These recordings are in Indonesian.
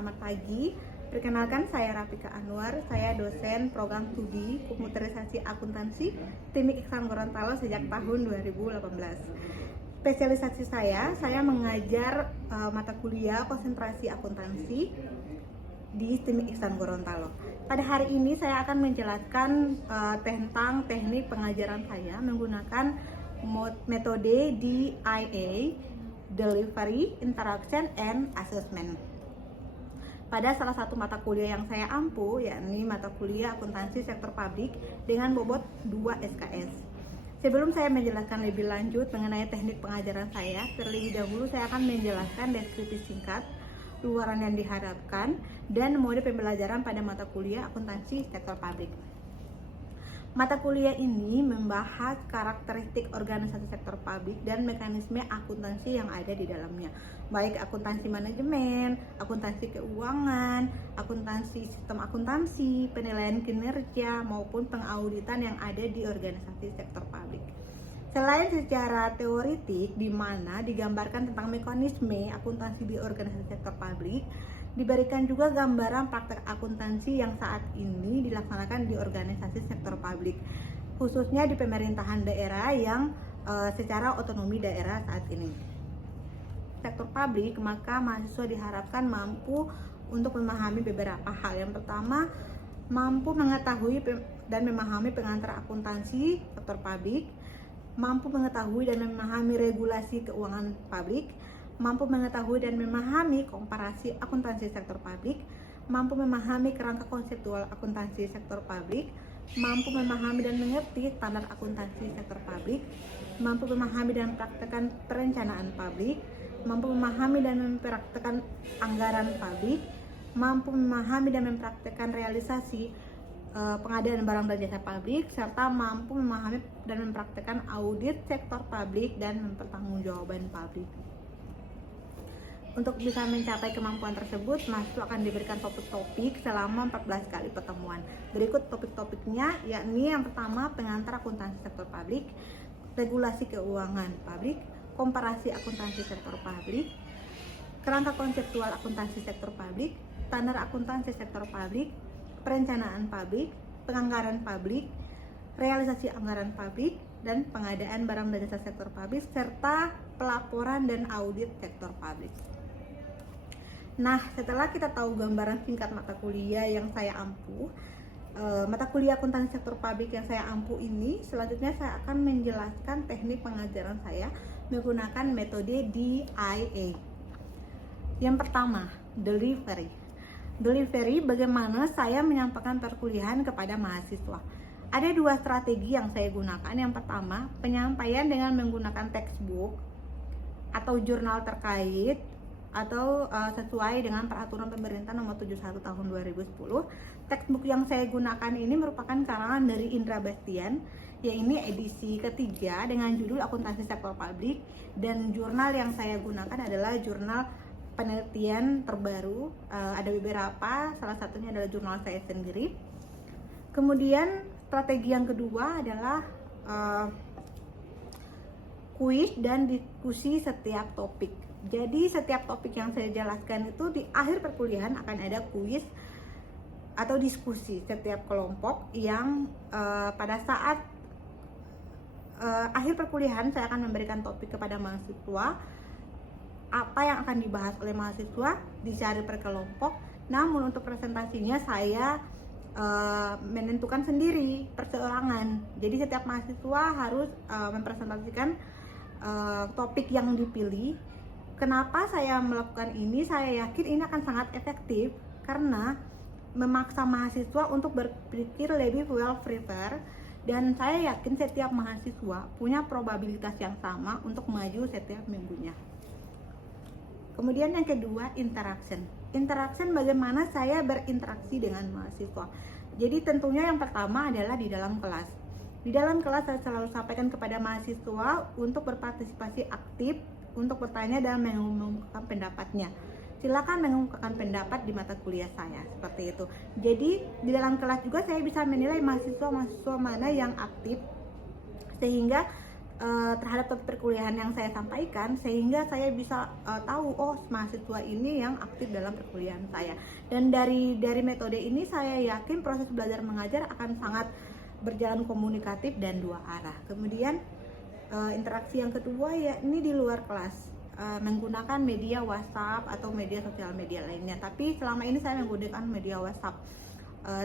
selamat pagi. Perkenalkan, saya Rafika Anwar, saya dosen program studi komputerisasi akuntansi Teknik Iksan Gorontalo sejak tahun 2018. Spesialisasi saya mengajar mata kuliah konsentrasi akuntansi di Teknik Iksan Gorontalo. Pada hari ini saya akan menjelaskan tentang teknik pengajaran saya menggunakan metode DIA, Delivery, Interaction, and Assessment. Pada salah satu mata kuliah yang saya ampu, yakni mata kuliah akuntansi sektor publik dengan bobot 2 SKS. Sebelum saya menjelaskan lebih lanjut mengenai teknik pengajaran saya, terlebih dahulu saya akan menjelaskan deskripsi singkat, luaran yang diharapkan, dan mode pembelajaran pada mata kuliah akuntansi sektor publik. Mata kuliah ini membahas karakteristik organisasi sektor publik dan mekanisme akuntansi yang ada di dalamnya, baik akuntansi manajemen, akuntansi keuangan, akuntansi sistem akuntansi, penilaian kinerja, maupun pengauditan yang ada di organisasi sektor publik. Selain secara teoritik, di mana digambarkan tentang mekanisme akuntansi di organisasi sektor publik, diberikan juga gambaran praktek akuntansi yang saat ini dilaksanakan di organisasi sektor publik, khususnya di pemerintahan daerah yang secara otonomi daerah saat ini. Sektor publik, maka mahasiswa diharapkan mampu untuk memahami beberapa hal. Yang pertama, mampu mengetahui dan memahami pengantar akuntansi sektor publik, mampu mengetahui dan memahami regulasi keuangan publik, mampu mengetahui dan memahami komparasi akuntansi sektor publik, mampu memahami kerangka konseptual akuntansi sektor publik, mampu memahami dan mengerti standar akuntansi sektor publik, mampu memahami dan mempraktekkan perencanaan publik, mampu memahami dan mempraktekkan anggaran publik, mampu memahami dan mempraktekkan realisasi pengadaan barang dan jasa publik, serta mampu memahami dan mempraktekkan audit sektor publik dan mempertanggungjawaban publik. Untuk bisa mencapai kemampuan tersebut, mahasiswa akan diberikan topik-topik selama 14 kali pertemuan. Berikut topik-topiknya, yakni yang pertama pengantar akuntansi sektor publik, regulasi keuangan publik, komparasi akuntansi sektor publik, kerangka konseptual akuntansi sektor publik, standar akuntansi sektor publik, perencanaan publik, penganggaran publik, realisasi anggaran publik, dan pengadaan barang dan jasa sektor publik, serta pelaporan dan audit sektor publik. Nah, setelah kita tahu gambaran singkat mata kuliah yang saya ampu, mata kuliah akuntansi sektor publik yang saya ampu ini, selanjutnya saya akan menjelaskan teknik pengajaran saya menggunakan metode DIA. Yang pertama, delivery. Delivery, bagaimana saya menyampaikan perkuliahan kepada mahasiswa. Ada dua strategi yang saya gunakan. Yang pertama, penyampaian dengan menggunakan textbook atau jurnal terkait atau sesuai dengan peraturan pemerintah nomor 71 tahun 2010. Textbook yang saya gunakan ini merupakan karangan dari Indra Bastian, yaitu edisi ketiga dengan judul Akuntansi Sektor Publik, dan jurnal yang saya gunakan adalah jurnal penelitian terbaru. Ada beberapa, salah satunya adalah jurnal saya sendiri. Kemudian strategi yang kedua adalah kuis dan diskusi setiap topik. Jadi setiap topik yang saya jelaskan itu di akhir perkuliahan akan ada kuis atau diskusi setiap kelompok yang pada saat akhir perkuliahan saya akan memberikan topik kepada mahasiswa. Apa yang akan dibahas oleh mahasiswa dicari per kelompok. Namun untuk presentasinya saya menentukan sendiri perseorangan. Jadi setiap mahasiswa harus mempresentasikan topik yang dipilih. Kenapa saya melakukan ini? Saya yakin ini akan sangat efektif karena memaksa mahasiswa untuk berpikir lebih well prepared, dan saya yakin setiap mahasiswa punya probabilitas yang sama untuk maju setiap minggunya. Kemudian yang kedua, interaction. Interaction, bagaimana saya berinteraksi dengan mahasiswa. Jadi tentunya yang pertama adalah di dalam kelas. Di dalam kelas saya selalu sampaikan kepada mahasiswa untuk berpartisipasi aktif, untuk bertanya dan mengungkapkan pendapatnya. Silakan mengungkapkan pendapat di mata kuliah saya, seperti itu. Jadi di dalam kelas juga saya bisa menilai mahasiswa mana yang aktif, sehingga terhadap topik perkuliahan yang saya sampaikan, sehingga saya bisa tahu mahasiswa ini yang aktif dalam perkuliahan saya. Dan dari metode ini saya yakin proses belajar mengajar akan sangat berjalan komunikatif dan dua arah. Kemudian interaksi yang kedua yakni di luar kelas, menggunakan media WhatsApp atau media sosial media lainnya. Tapi selama ini saya menggunakan media WhatsApp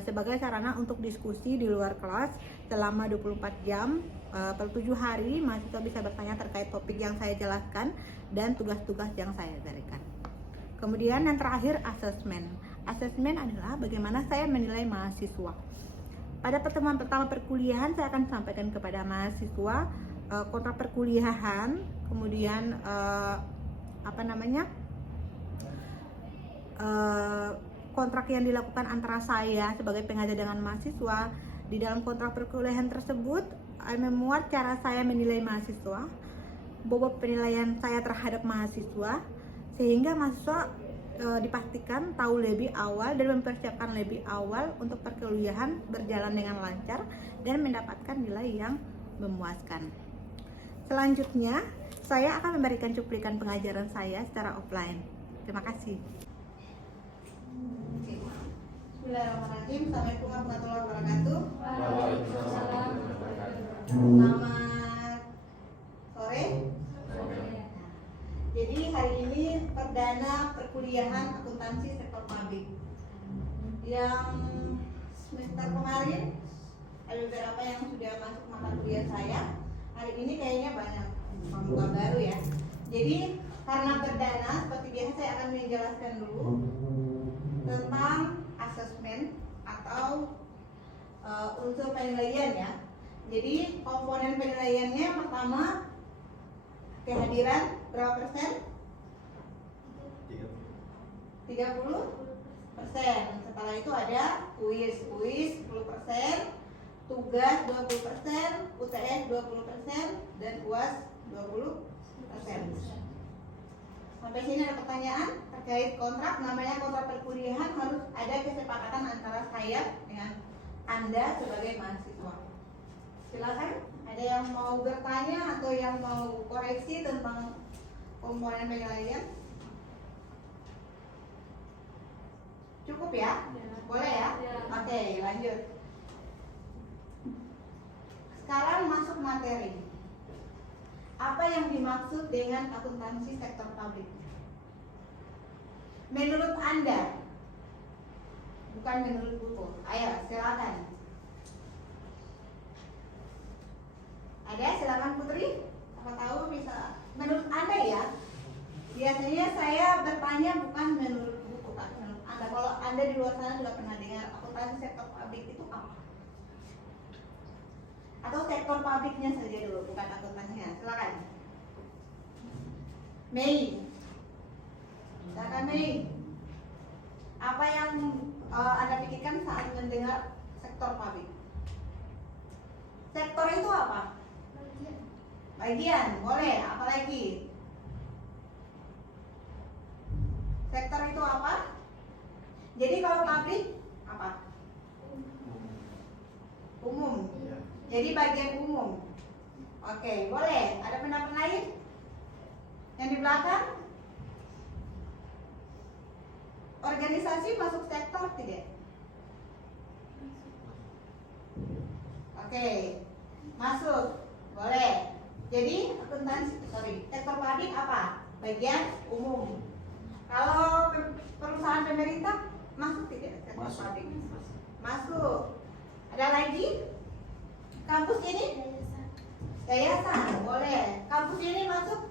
sebagai sarana untuk diskusi di luar kelas selama 24 jam per 7 hari. Mahasiswa bisa bertanya terkait topik yang saya jelaskan dan tugas-tugas yang saya berikan. Kemudian yang terakhir, asesmen. Asesmen adalah bagaimana saya menilai mahasiswa. Pada pertemuan pertama perkuliahan saya akan sampaikan kepada mahasiswa kontrak perkuliahan, kemudian kontrak yang dilakukan antara saya sebagai pengajar dengan mahasiswa. Di dalam kontrak perkuliahan tersebut memuat cara saya menilai mahasiswa, bobot penilaian saya terhadap mahasiswa, sehingga mahasiswa dipastikan tahu lebih awal dan mempersiapkan lebih awal untuk perkuliahan berjalan dengan lancar dan mendapatkan nilai yang memuaskan. Selanjutnya, saya akan memberikan cuplikan pengajaran saya secara offline. Terima kasih. Bismillahirrahmanirrahim. Assalamualaikum warahmatullahi wabarakatuh. Waalaikumsalam. Selamat sore. Jadi hari ini perdana perkuliahan akuntansi sektor publik. Yang semester kemarin ada beberapa yang sudah masuk mata kuliah saya. Hari ini kayaknya banyak pembuka baru ya. Jadi karena perdana, seperti biasa saya akan menjelaskan dulu tentang asesmen atau unsur penilaian ya. Jadi komponen penilaiannya yang pertama kehadiran berapa persen? 30%. Setelah itu ada kuis 10%, tugas 20%, UTS 20%, dan UAS 20%. Sampai sini ada pertanyaan terkait kontrak. Namanya kontrak perkuliahan, harus ada kesepakatan antara saya dengan Anda sebagai mahasiswa. Silakan, ada yang mau bertanya atau yang mau koreksi tentang komponen penilaian? Cukup ya? Boleh ya? Oke, lanjut. Sekarang masuk materi. Apa yang dimaksud dengan akuntansi sektor publik? Menurut Anda, bukan menurut buku. Ayo, silakan. Ada, silakan Putri. Apa tahu bisa. Menurut Anda ya. Biasanya saya bertanya bukan menurut buku, Pak. Menurut Anda. Kalau Anda di luar sana sudah pernah dengar akuntansi sektor publik itu apa? Atau sektor publiknya saja dulu, bukan akuntansinya. Silakan. Mei. Silakan Mei. Apa yang Anda pikirkan saat mendengar sektor publik? Sektor itu apa? Bagian, boleh. Apalagi? Sektor itu apa? Jadi kalau publik apa? Umum. Jadi bagian umum. Oke, boleh. Ada pendapat lain? Yang di belakang? Organisasi masuk sektor tidak? Oke, masuk. Boleh. Jadi akuntansi, sektor publik apa? Bagian umum. Kalau perusahaan pemerintah masuk tidak sektor publik? Masuk. Ada lagi? Kampus ini? Yayasan, boleh. Kampus ini masuk?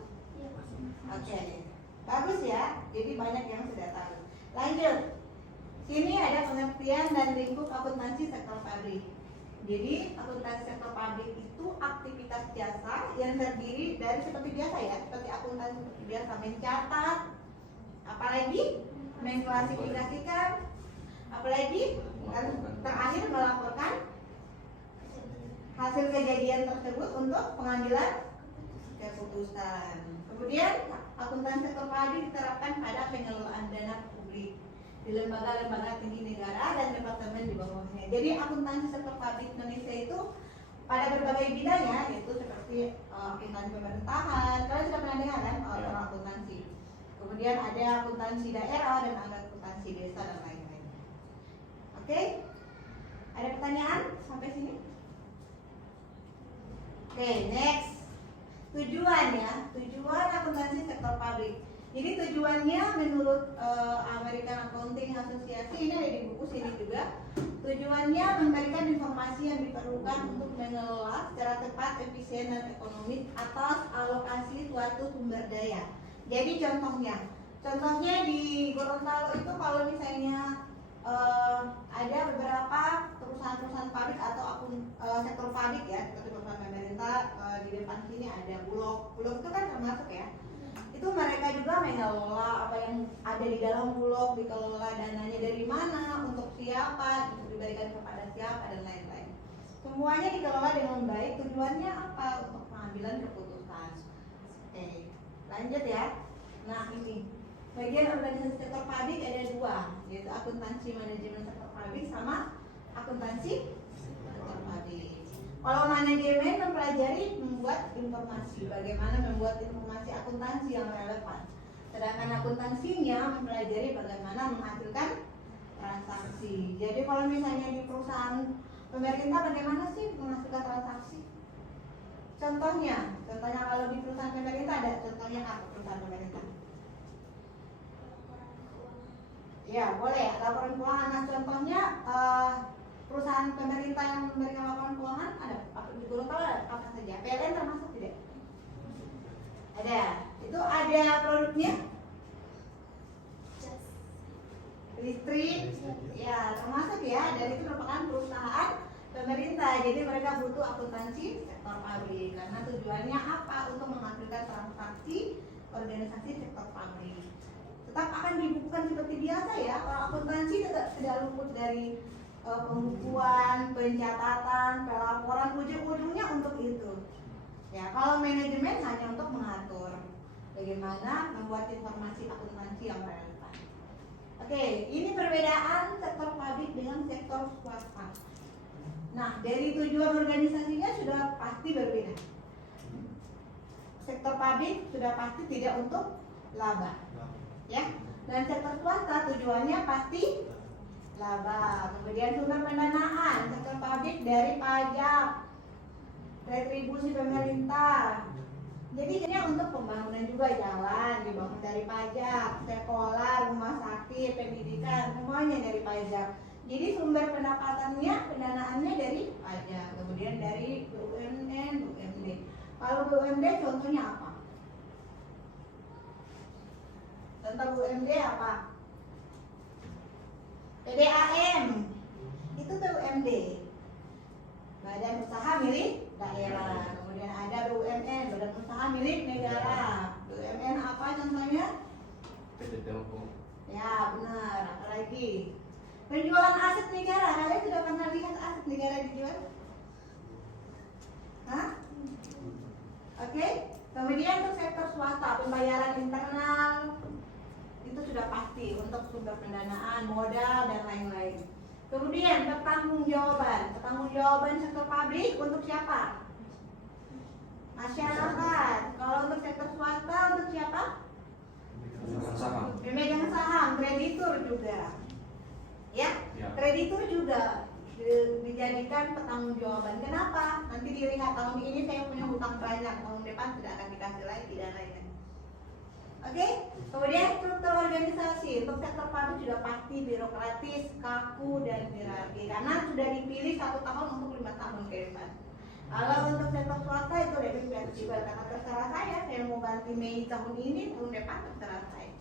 Oke, bagus ya. Jadi banyak yang sudah tahu. Lanjut. Sini ada pengertian dan lingkup akuntansi sektor publik. Jadi akuntansi sektor publik itu aktivitas jasa yang terdiri dari seperti biasa ya, seperti akuntansi seperti biasa, mencatat, apalagi mengklasifikasikan, apalagi dan terakhir melaporkan hasil kejadian tersebut untuk pengambilan keputusan. Kemudian akuntansi sektor publik diterapkan pada pengelolaan dana publik di lembaga-lembaga tinggi negara dan departemen di bawahnya. Jadi akuntansi sektor publik Indonesia itu pada berbagai bidang ya, yaitu seperti akuntansi pemerintahan. Kalian sudah pernah dengar kan orang akuntansi. Kemudian ada akuntansi daerah dan ada akuntansi desa dan lain-lain. Oke? Ada pertanyaan sampai sini? Oke, next. Tujuan ya, tujuan akuntansi sektor publik. Jadi tujuannya menurut American Accounting Association, ini ada di buku sini juga. Tujuannya memberikan informasi yang diperlukan untuk mengelola secara tepat, efisien dan ekonomis atas alokasi suatu sumber daya. Jadi contohnya di Gorontalo itu kalau misalnya ada beberapa perusahaan-perusahaan pabrik atau sektor pabrik ya, seperti perusahaan pemerintah, di depan sini ada Bulog itu kan termasuk ya. Itu mereka juga mengelola apa yang ada di dalam Bulog, dikelola dananya dari mana, untuk siapa, diberikan kepada siapa dan lain-lain. Semuanya dikelola dengan baik. Tujuannya apa? Untuk pengambilan keputusan. Oke, lanjut ya. Nah ini bagian organisasi sektor pabrik ada dua, yaitu akuntansi manajemen sektor pabrik sama akuntansi sektor pabrik. Kalau manajemen mempelajari membuat informasi, bagaimana membuat informasi akuntansi yang relevan. Sedangkan akuntansinya mempelajari bagaimana menghasilkan transaksi. Jadi kalau misalnya di perusahaan pemerintah bagaimana sih menghasilkan transaksi? Contohnya kalau di perusahaan pemerintah ada contohnya apa perusahaan pemerintah? Ya boleh, laporan keuangan. Nah contohnya perusahaan pemerintah yang memberikan laporan keuangan ada apa di Gorontalo ada apa saja? PLN termasuk tidak? Ada. Itu ada produknya? Listrik. Ya termasuk ya. Dan itu merupakan perusahaan pemerintah. Jadi mereka butuh akuntansi sektor pabrik karena tujuannya apa? Untuk menghasilkan transaksi organisasi sektor pabrik. Tetap akan dibukukan seperti biasa ya. Orang akuntansi tidak luput dari pembukuan, pencatatan, pelaporan, ujung-ujungnya untuk itu. Ya, kalau manajemen hanya untuk mengatur bagaimana membuat informasi akuntansi yang relevan. Oke, ini perbedaan sektor pabrik dengan sektor swasta. Nah, dari tujuan organisasinya sudah pasti berbeda. Sektor pabrik sudah pasti tidak untuk laba, ya. Dan sektor swasta tujuannya pasti laba. Kemudian sumber pendanaan sektor pabrik dari pajak, retribusi pemerintah. Jadi ini untuk pembangunan juga, jalan dibangun dari pajak, sekolah, rumah sakit, pendidikan, semuanya dari pajak. Jadi sumber pendapatannya, pendanaannya dari pajak. Kemudian dari BUMN, BUMD. Kalau BUMD contohnya apa? Contoh BUMD apa? PDAM itu BUMD, badan usaha milik daerah. Kemudian ada BUMN, badan usaha milik negara. BUMN apa contohnya? PT Telkom. Ya benar. Apalagi penjualan aset negara. Kalian sudah pernah lihat aset negara dijual? Hah? Oke. Kemudian untuk sektor swasta, pembayaran internal itu sudah pasti untuk sumber pendanaan, modal dan lain-lain. Kemudian pertanggungjawaban sektor pabrik untuk siapa? Masyarakat. Kalau untuk sektor swasta untuk siapa? Pemegang saham, kreditur juga. Ya. Kreditur juga dijadikan pertanggungjawaban. Kenapa? Nanti dilihat tahun ini saya punya hutang banyak, tahun depan tidak akan dikasih lagi dan lain-lain. Oke, kemudian struktur organisasi untuk sektor pabrik sudah pasti birokratis, kaku dan hierarki karena sudah dipilih 1 tahun untuk 5 tahun ke depan. Kalau untuk sektor swasta itu lebih fleksibel karena terserah saya mau ganti Mei tahun ini, tahun depan terserah saya.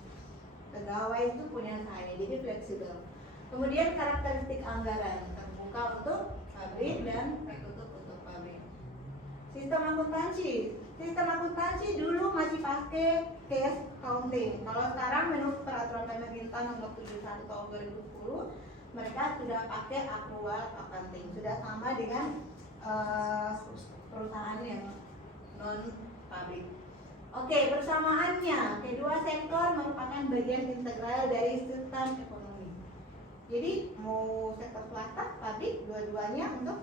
Pegawai itu punya saya, jadi fleksibel. Kemudian karakteristik anggaran terbuka untuk pabrik dan tertutup untuk pabrik. Sistem akuntansi dulu masih pakai cash accounting. Kalau sekarang menurut peraturan pemerintah nomor 71 tahun 2010 mereka sudah pakai actual accounting, sudah sama dengan perusahaan yang non pabrik. Oke, persamaannya kedua sektor merupakan bagian integral dari sistem ekonomi. Jadi mau sektor swasta, pabrik, dua-duanya untuk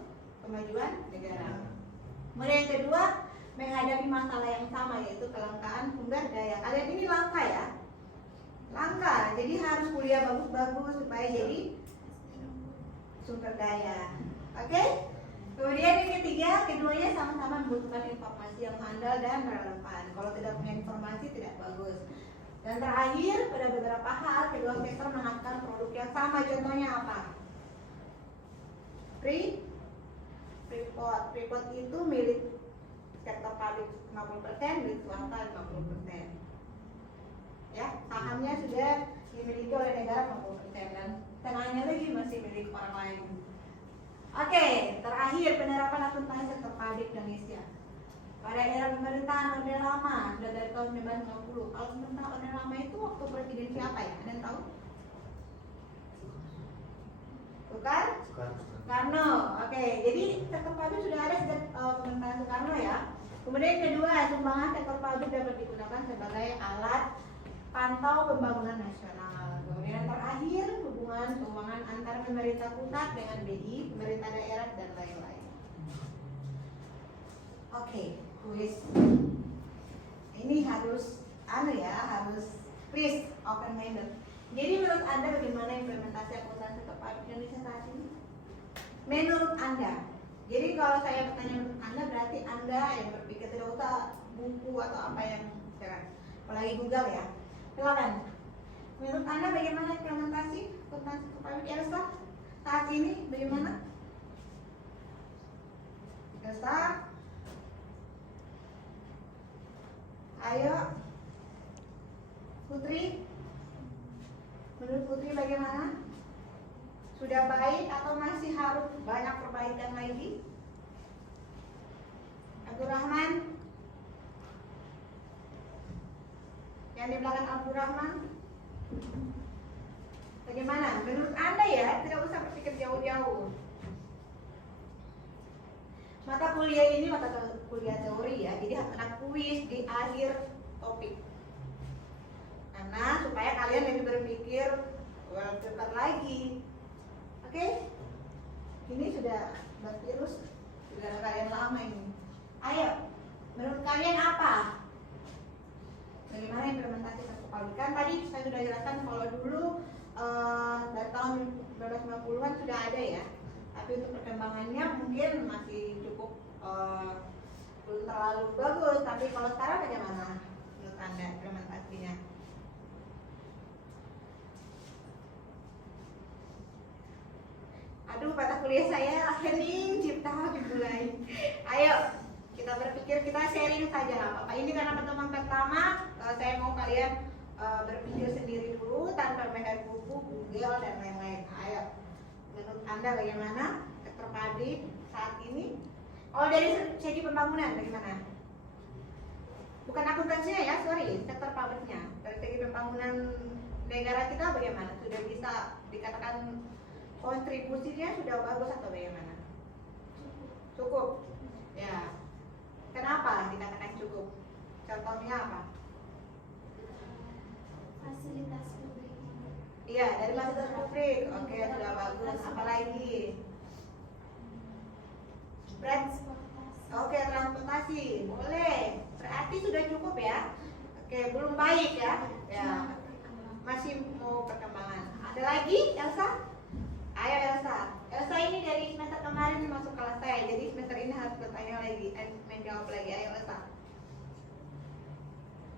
kemajuan negara. Kemudian yang kedua, menghadapi masalah yang sama yaitu kelangkaan sumber daya. Kalian ini langka ya, langka. Jadi harus kuliah bagus-bagus supaya jadi sumber daya. Oke? Kemudian yang ketiga, keduanya sama-sama membutuhkan informasi yang handal dan relevan. Kalau tidak punya informasi tidak bagus. Dan terakhir, pada beberapa hal kedua sektor menghasilkan produk yang sama. Contohnya apa? Freeport. Freeport itu milik sektor publik 50%, milik swasta 50%. Ya, sahamnya sudah dimiliki oleh negara 50% dan tengahnya lagi masih milik orang lain. Oke, terakhir penerapan akuntansi sektor publik Indonesia. Pada era pemerintahan Orde Lama, sudah dari tahun 1950. Kalau pemerintahan Orde Lama itu waktu presiden siapa ya? Ada yang tahu? Bukan? Soekarno. Oke, jadi sektor publik sudah ada sejak pemerintahan Soekarno ya. Kemudian yang kedua, sumbangan sektor publik dapat digunakan sebagai alat pantau pembangunan nasional. Kemudian yang terakhir, hubungan keuangan antara pemerintah pusat dengan BI, pemerintah daerah dan lain-lain. Oke, kuis. Ini harus harus please open minded. Jadi menurut Anda bagaimana implementasi akuntansi sektor publik Indonesia saat ini? Menurut Anda. Jadi kalau saya bertanya menurut Anda, berarti Anda yang berpikir, tidak usah buku atau apa yang sekarang, apalagi Google ya. Silakan. Menurut Anda bagaimana implementasi akuntansi sektor publik Elsa saat ini? Bagaimana? Elsa? Ayo. Putri? Menurut Putri bagaimana? Sudah baik atau masih harus banyak perbaikan lagi? Abdurrahman? Yang di belakang Abdurrahman? Bagaimana? Menurut Anda ya, tidak usah berpikir jauh-jauh. Mata kuliah ini mata kuliah teori ya, jadi akan kuis di akhir topik. Karena supaya kalian lebih berpikir cepat lagi. Oke? Ini sudah virus, sudah kalian lama ini. Ayo, menurut kalian apa? Bagaimana implementasi kepablikan? Tadi saya sudah jelaskan kalau dulu dari tahun 1950-an sudah ada ya. Tapi untuk perkembangannya mungkin masih cukup belum terlalu bagus. Tapi kalau sekarang bagaimana menurut Anda implementasinya? Aduh, mata kuliah saya hening cipta dimulai. Ayo, kita berpikir, kita sharing saja lah Bapak. Ini karena pertemuan pertama, saya mau kalian berpikir sendiri dulu tanpa melihat buku, Google dan lain-lain. Ayo, menurut Anda bagaimana sektor publik saat ini? Oh, dari segi pembangunan bagaimana? Bukan akuntansinya ya, sorry, sektor publiknya. Dari segi pembangunan negara kita bagaimana? Sudah bisa dikatakan kontribusinya sudah bagus atau bagaimana? Cukup. Ya. Kenapa dikatakan cukup? Contohnya apa? Fasilitas publik. Iya, dari fasilitas publik. Oke, sudah bagus. Apalagi? Transportasi. Oke, transportasi. Boleh. Berarti sudah cukup ya. Oke, belum baik ya. Ya. Masih mau perkembangan. Ada lagi, Elsa? Ayo Elsa. Elsa ini dari semester kemarin masuk kelas saya. Jadi semester ini harus bertanya lagi, menjawab lagi. Ayo Elsa.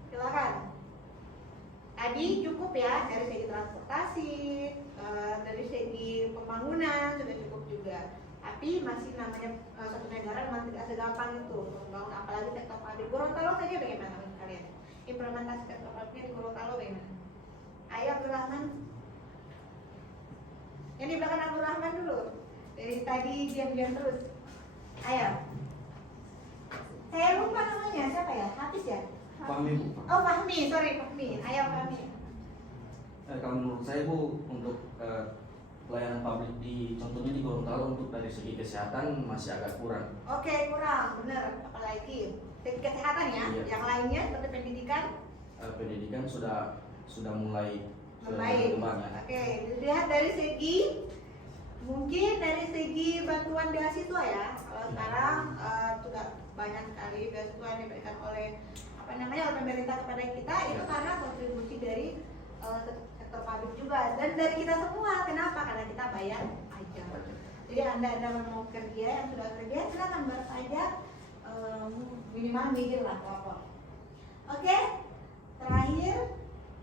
Silakan. Tadi cukup ya dari segi transportasi, dari segi pembangunan sudah cukup juga. Tapi masih namanya suatu negara memang tidak segampang itu membangun, apalagi sektor publik. Gorontalo saja bagaimana menurut kalian? Implementasi sektor publiknya di Gorontalo bagaimana? Ayo Abdurrahman. Yang di belakang Abdurrahman dulu. Dari tadi diam-diam terus. Ayo. Saya lupa namanya, siapa ya? Hafiz ya? Fahmi Bu. Oh Fahmi, sorry Fahmi. Ayo Fahmi. Kalau menurut saya Bu, untuk pelayanan publik contohnya di Gorontalo untuk dari segi kesehatan masih agak kurang. Oke, kurang, benar. Apalagi segi kesehatan ya. Iya. Yang lainnya seperti pendidikan Pendidikan sudah mulai membaik. berkembang ya. Oke, dilihat dari segi Mungkin dari segi bantuan beasiswa ya, kalau sekarang sudah banyak sekali beasiswa yang diberikan oleh oleh pemerintah kepada kita itu karena kontribusi dari sektor publik juga dan dari kita semua. Kenapa? Karena kita bayar pajak. Jadi anda mau kerja yang sudah kerja silakan bayar pajak minimal nigel lah lapor. Oke, terakhir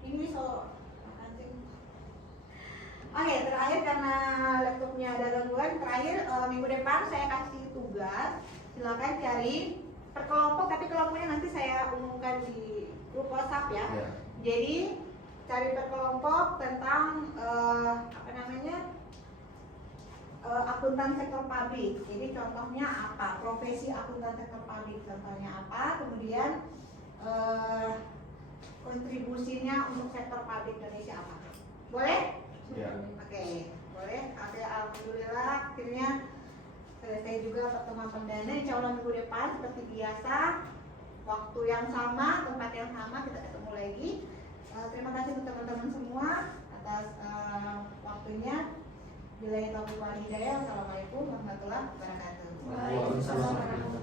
ini Oke, terakhir karena laptopnya ada gangguan, terakhir minggu depan saya kasih tugas, silakan cari per kelompok, tapi kelompoknya nanti saya umumkan di grup WhatsApp ya. Jadi cari per kelompok tentang akuntan sektor publik. Jadi contohnya apa? Profesi akuntan sektor publik contohnya apa? Kemudian kontribusinya untuk sektor publik Indonesia apa? Boleh? Ya. Oke, boleh. Oke, alhamdulillah akhirnya selesai juga pertemuan perdana. Insya Allah minggu depan seperti biasa, waktu yang sama, tempat yang sama kita ketemu lagi. Terima kasih untuk teman-teman semua atas waktunya. Billahi taufiq wal hidayah. Wassalamualaikum warahmatullahi wabarakatuh. Waalaikumsalam.